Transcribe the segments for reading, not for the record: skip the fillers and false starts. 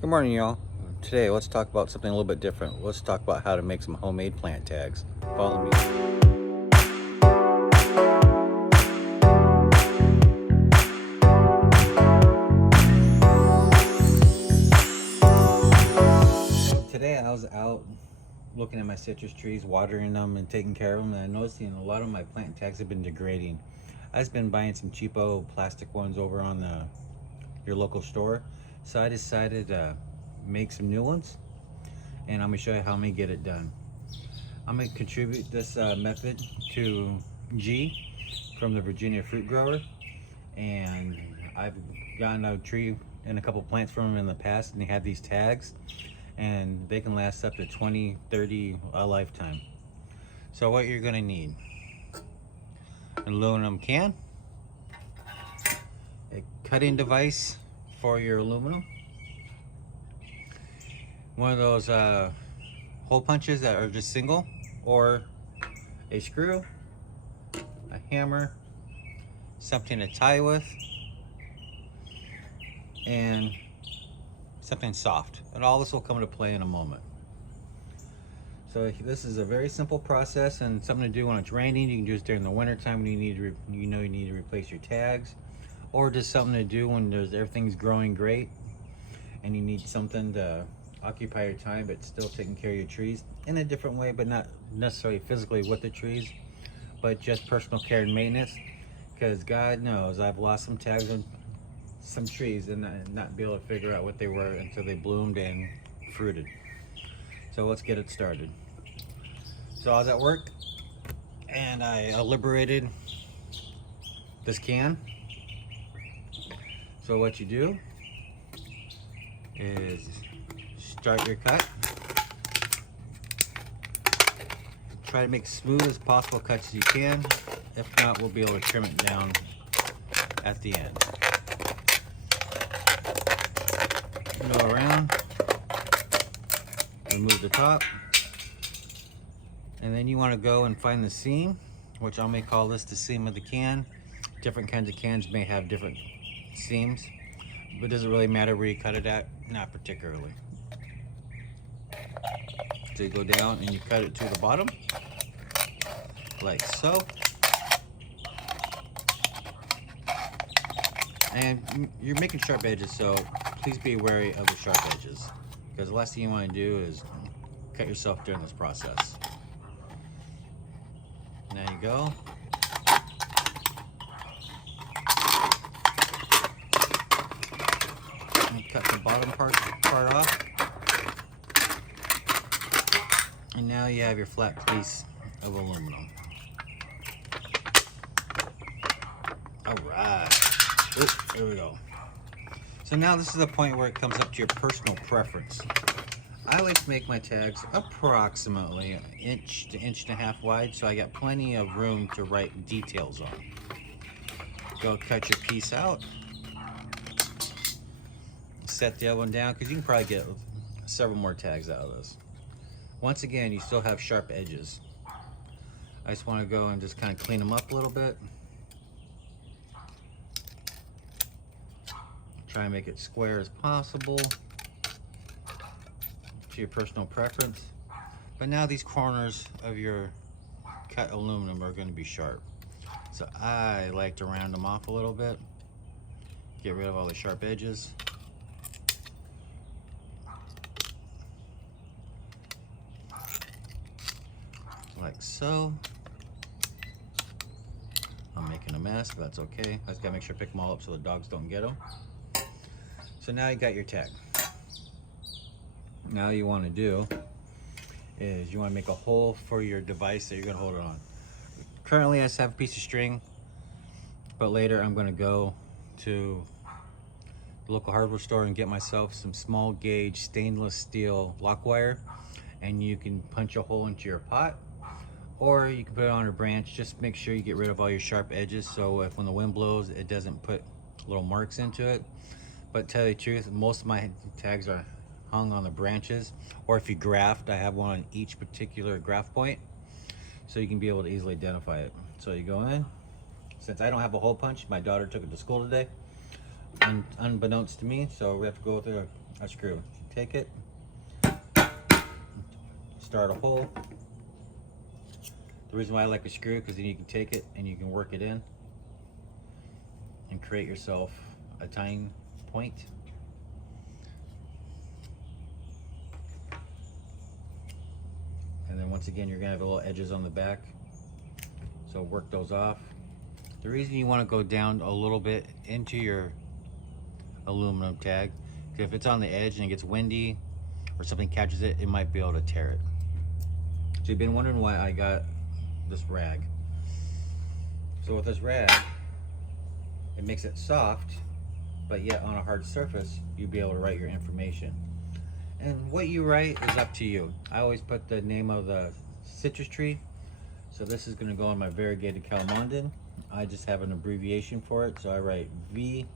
Good morning, y'all. Today, let's talk about something a little bit different. Let's talk about how to make some homemade plant tags. Follow me. Today, I was out looking at my citrus trees, watering them and taking care of them, and I noticed a lot of my plant tags have been degrading. I've just been buying some cheapo plastic ones over on your local store, so I decided to make some new ones, and I'm gonna show you how I'm gonna get it done. I'm gonna contribute this method to G from the Virginia fruit grower, and I've gotten a tree and a couple plants from him in the past, and they have these tags, and they can last up to 20, 30, a lifetime. So what you're gonna need: an aluminum can, a cutting device for your aluminum, one of those hole punches that are just single, or a screw, a hammer, something to tie with, and something soft. And all this will come into play in a moment. So this is a very simple process and something to do when it's raining. You can do this during the winter time when you need to you need to replace your tags, or just something to do when everything's growing great and you need something to occupy your time but still taking care of your trees in a different way, but not necessarily physically with the trees, but just personal care and maintenance. Because God knows I've lost some tags on some trees and not be able to figure out what they were until they bloomed and fruited. So let's get it started. So I was at work and I liberated this can. So what you do is start your cut. Try to make smooth as possible cuts as you can. If not, we'll be able to trim it down at the end. Go around, remove the top, and then you want to go and find the seam, which I may call this the seam of the can. Different kinds of cans may have different seams, but does it really matter where you cut it at? Not particularly. So you go down and you cut it to the bottom, like so. And you're making sharp edges, so please be wary of the sharp edges, because the last thing you want to do is cut yourself during this process. Now you go. And cut the bottom part off. And now you have your flat piece of aluminum. All right. There we go. So now this is the point where it comes up to your personal preference. I like to make my tags approximately an inch to inch and a half wide, so I got plenty of room to write details on. Go cut your piece out. Set the other one down, because you can probably get several more tags out of this. Once again, you still have sharp edges. I just want to go and just kind of clean them up a little bit. Try and make it square as possible to your personal preference. But now these corners of your cut aluminum are going to be sharp. So I like to round them off a little bit. Get rid of all the sharp edges. Like so. I'm making a mess, but that's okay. I just gotta make sure I pick them all up so the dogs don't get them. So now you got your tag. Now you want to do is you want to make a hole for your device that you're going to hold it on. Currently I just have a piece of string, but later I'm going to go to the local hardware store and get myself some small gauge stainless steel lock wire, and you can punch a hole into your pot, or you can put it on a branch. Just make sure you get rid of all your sharp edges, so if when the wind blows it doesn't put little marks into it. But to tell you the truth, most of my tags are hung on the branches, or if you graft, I have one on each particular graft point, so you can be able to easily identify it. So you go in. Since I don't have a hole punch, my daughter took it to school today, unbeknownst to me, so we have to go through a screw. Take it, start a hole. The reason why I like a screw, because then you can take it and you can work it in and create yourself a tying point. And then once again, you're gonna have little edges on the back, so work those off. The reason you want to go down a little bit into your aluminum tag, because if it's on the edge and it gets windy or something catches it, it might be able to tear it. So you've been wondering why I got this rag. So with this rag, it makes it soft, but yet on a hard surface, you'll be able to write your information. And what you write is up to you. I always put the name of the citrus tree. So this is gonna go on my variegated Calamondin. I just have an abbreviation for it. So I write V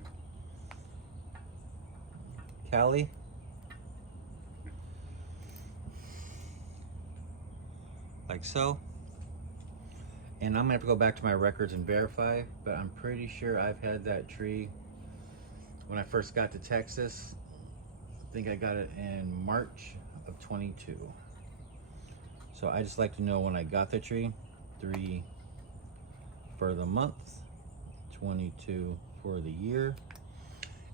Cali. Like so. And I'm gonna have to go back to my records and verify, but I'm pretty sure I've had that tree when I first got to Texas. I think I got it in March of 22. So I just like to know when I got the tree. 3 for the month, 22 for the year.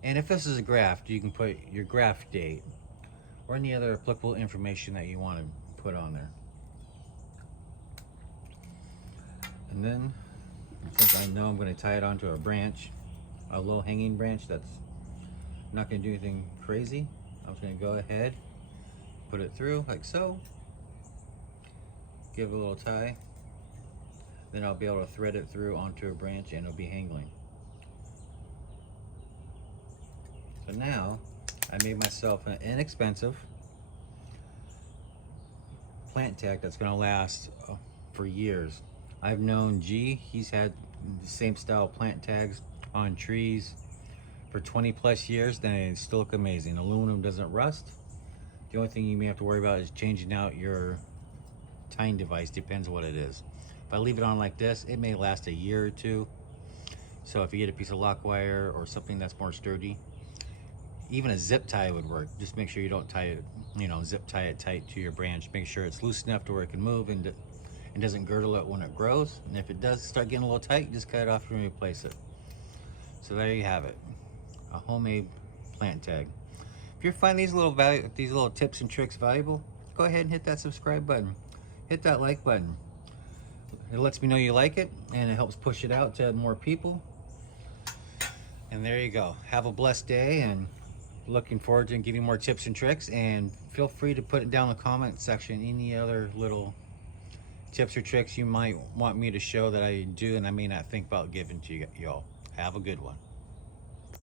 And if this is a graft, you can put your graft date or any other applicable information that you want to put on there. And then, since I know I'm going to tie it onto a branch, a low hanging branch that's not going to do anything crazy, I'm just going to go ahead, put it through like so, give it a little tie, then I'll be able to thread it through onto a branch and it'll be hanging. So now I made myself an inexpensive plant tag that's going to last for years. I've known G, he's had the same style plant tags on trees for 20 plus years, then it still look amazing. Aluminum doesn't rust. The only thing you may have to worry about is changing out your tying device, depends on what it is. If I leave it on like this, it may last a year or two. So if you get a piece of lock wire or something that's more sturdy, even a zip tie would work. Just make sure you don't tie it, zip tie it tight to your branch. Make sure it's loose enough to where it can move and doesn't girdle it when it grows. And if it does start getting a little tight, just cut it off and replace it. So there you have it, a homemade plant tag. If you're finding these little tips and tricks valuable, go ahead and hit that subscribe button. Hit that like button. It lets me know you like it, and it helps push it out to more people. And there you go. Have a blessed day, and looking forward to giving more tips and tricks. And feel free to put it down in the comment section, any other little tips or tricks you might want me to show that I do and I may not think about giving to y'all. Have a good one.